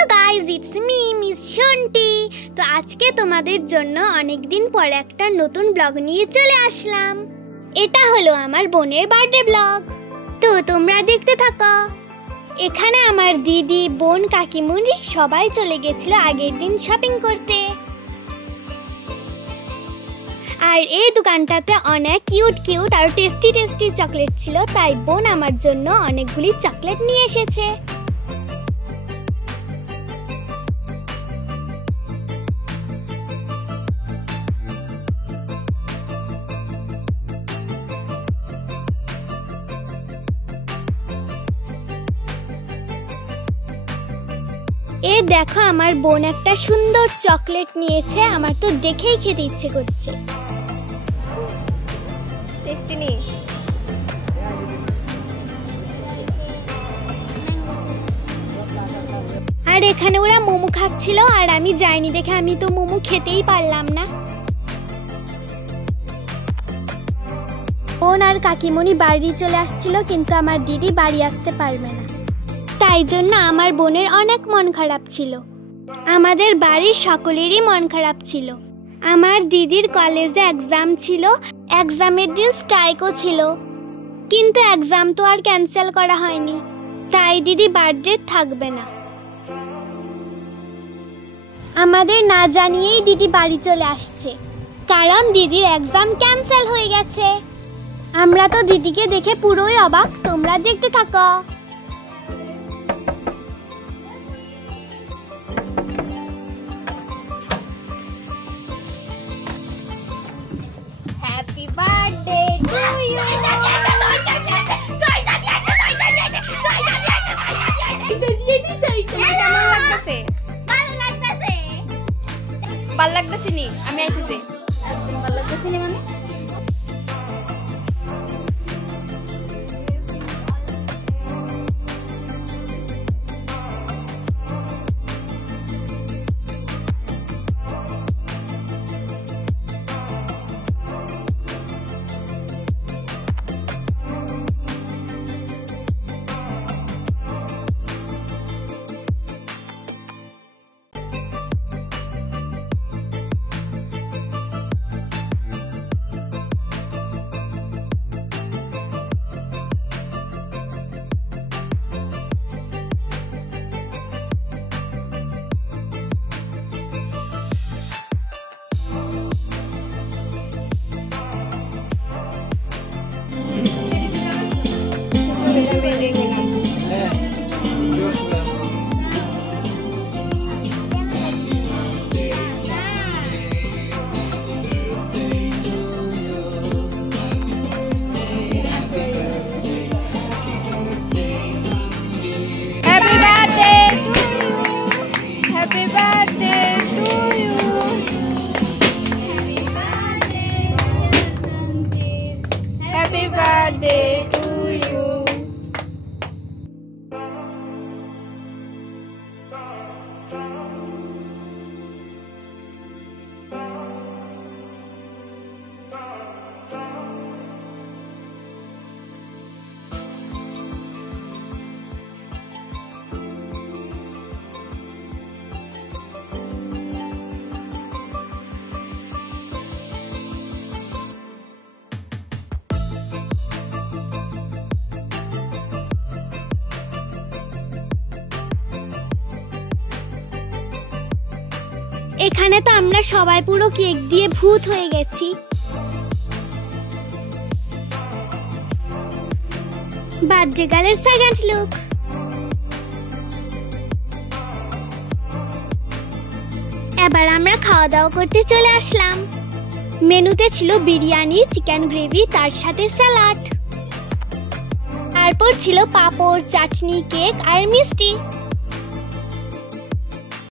Hello guys, it's me miss Shonti. তো আজকে তোমাদের জন্য অনেক দিন পর একটা নতুন ব্লগ নিয়ে চলে আসলাম। এটা হলো আমার বোনের বার্থডে ব্লগ, তো তোমরা দেখতে থাকো। এখানে আমার দিদি, বোন, কাকিমুনি সবাই চলে গেছিল আগের দিন শপিং করতে। আর এই দোকানটাতে অনেক কিউট কিউট আর টেস্টি টেস্টি চকলেট ছিল, তাই বোন আমার জন্য অনেকগুলি চকলেট নিয়ে এসেছে। এই দেখো, আমার বোন একটা সুন্দর চকলেট নিয়েছে। আমার তো দেখেই খেতে ইচ্ছে করছে। টেস্টি নেই। আর এখানে ওরা মোমো খাচ্ছিল, আর আমি যাইনি দেখে আমি তো মোমো খেতেই পারলাম না। বোন আর কাকিমণি বাড়ি চলে আসছিল, কিন্তু আমার দিদি বাড়ি আসতে পারবে না, তাই জন্য আমার বোনের অনেক মন খারাপ ছিল। আমাদের বাড়ির সকলেরই মন খারাপ ছিল। আমার দিদির কলেজে এক্সাম ছিল, এক্সামের দিন স্ট্রাইকও ছিল, কিন্তু এক্সাম তো আর ক্যান্সেল করা হয়নি, তাই দিদি বার্থডে থাকবে না। আমাদের না জানিয়েই দিদি বাড়ি চলে আসছে, কারণ দিদির এক্সাম ক্যান্সেল হয়ে গেছে। আমরা তো দিদিকে দেখে পুরোই অবাক, তোমরা দেখতে থাকো। Happy birthday to you. ভাল লাগতেছে নি? আমি আইতেছি। ভাল লাগতেছে নি মানে? এখানে তো আমরা সবাই পুরো কেক দিয়ে ভূত হয়ে গেছি। বার্থডে গার্লের সেকেন্ড লুক। এবার আমরা খাওয়া দাওয়া করতে চলে আসলাম। মেনুতে ছিল বিরিয়ানি, চিকেন গ্রেভি, তার সাথে স্যালাড। তারপর ছিল পাঁপড়, চাটনি, কেক আর মিষ্টি।